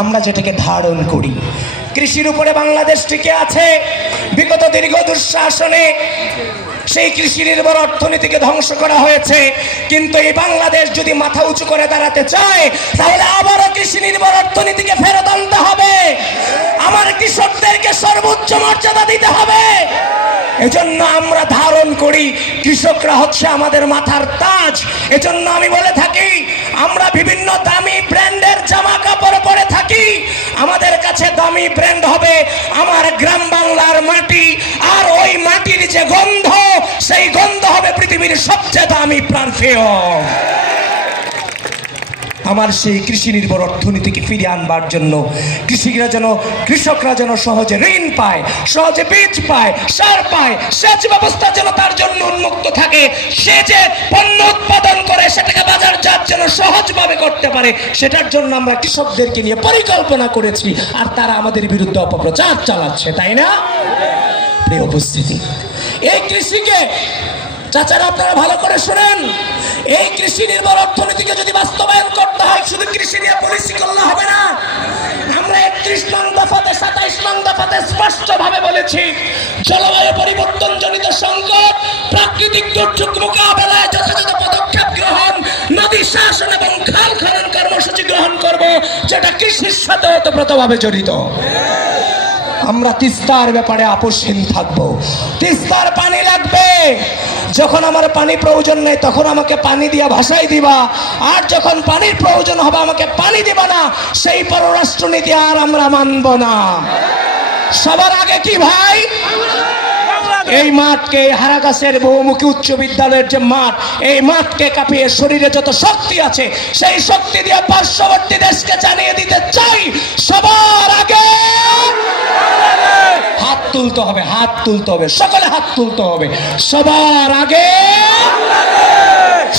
আমরা যেটাকে ধারণ করি। কৃষির উপরে বাংলাদেশ টিকে আছে। বিগত দীর্ঘ দুঃশাসনে সেই কৃষি নির্ভর অর্থনীতিকে ধ্বংস করা হয়েছে। কিন্তু এই বাংলাদেশ যদি মাথা উঁচু করে দাঁড়াতে চায়, তাহলে আবারও কৃষি নির্ভর অর্থনীতিকে ফেরত আনতে হবে। আমার কৃষকদেরকে সর্বোচ্চ মর্যাদা দিতে হবে। এজন্য আমরা ধারণ করি, কৃষকরা হচ্ছে আমাদের মাথার তাজ। এজন্য আমি বলে থাকি, আমরা বিভিন্ন দামি ব্র্যান্ডের জামা কাপড় পরে থাকি। আমাদের কাছে দামি ব্র্যান্ড হবে আমার গ্রাম বাংলার মাটি, আর ওই মাটির যে গন্ধ, সেই গন্ধ হবে পৃথিবীর সবচেয়ে দামি পারফিউম। আমার সেই কৃষি নির্ভর অর্থনীতিকে ফিরিয়ে আনবার জন্য কৃষকরা যেন সহজে ঋণ পায়, সহজে বীজ পায়, সার পায়, সেচ ব্যবস্থা যেন তার জন্য উন্মুক্ত থাকে। সে যে পণ্য উৎপাদন করে সেটাকে বাজারজাত যেন সহজভাবে করতে পারে, সেটার জন্য আমরা কৃষকদেরকে নিয়ে পরিকল্পনা করেছি। আর তারা আমাদের বিরুদ্ধে অপপ্রচার চালাচ্ছে, তাই না? প্রিয় উপস্থিতি, এই কৃষিকে চাচারা আপনারা ভালো করে শুনেন, এই কৃষি নির্ভর অর্থনীতিকে যদি বাস্তবায়ন করতে হয়, শুধু কৃষি নিয়ে পলিসি করলে হবে না। আমরা 31 নং দফাতে 27 নং দফাতে স্পষ্টভাবে বলেছি, জলবায়ু পরিবর্তন জনিত সংকট, প্রাকৃতিক দুর্যোগ মোকাবেলায় যথাযথ পদক্ষেপ গ্রহণ, নদী শাসন এবং খাল খনন কর্মসূচি গ্রহণ করব, যেটা কৃষির সাথে ওতপ্রোতভাবে জড়িত। আমরা তিস্তার ব্যাপারে আপোষহীন থাকবো। তিস্তার পানি লাগবে। যখন আমার পানি প্রয়োজন নেই তখন আমাকে পানি দিয়া ভাসাই দিবা, আর যখন পানির প্রয়োজন হবে আমাকে পানি দিবা না, সেই পররাষ্ট্রনীতি আর আমরা মানব না। সবার আগে কি ভাই? এই মাঠকে, হারাগাছের বহুমুখী উচ্চ বিদ্যালয়ের যে মাঠ, এই মাঠকে কাঁপিয়ে শরীরে যত শক্তি আছে সেই শক্তি দিয়ে পার্শ্ববর্তী দেশকে জানিয়ে দিতে চাই, সবার আগে হাত তুলতে হবে, হাত তুলতে হবে, সকলে হাত তুলতে হবে। সবার আগে,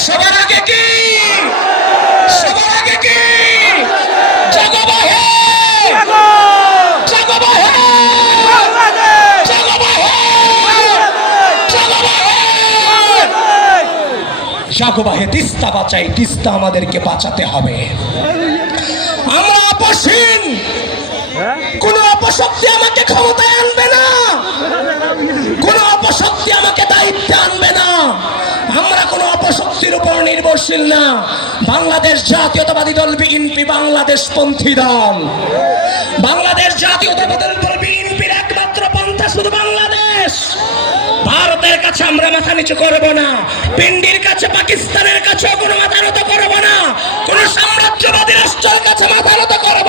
সবার আগে কি? সবার আগে কি? জাগবাহে, জাগবাহে, জাগবাহে। তিস্তা বাঁচাই, তিস্তা আমাদেরকে বাঁচাতে হবে। আমরা আপোষহীন। কোন অপশক্তি আমাকে ক্ষমতায় আনবে না, কোন অপশক্তি আমাকে দায়িত্বে আনবে না। আমরা কোন অপশক্তির উপর নির্ভরশীল না। বাংলাদেশ জাতীয়তাবাদী দল বিএনপি বাংলাদেশ পন্থী দল। বাংলাদেশ জাতীয়তাবাদী দল বিএনপির একমাত্র পন্থা শুধু বাংলাদেশ। ভারতের কাছে আমরা মাথা নিচু করব না, পিন্ডির কাছে, পাকিস্তানের কাছে কোনো মাথা নত করব না, কোন সাম্রাজ্যবাদী রাষ্ট্রের কাছে মাথা নত করব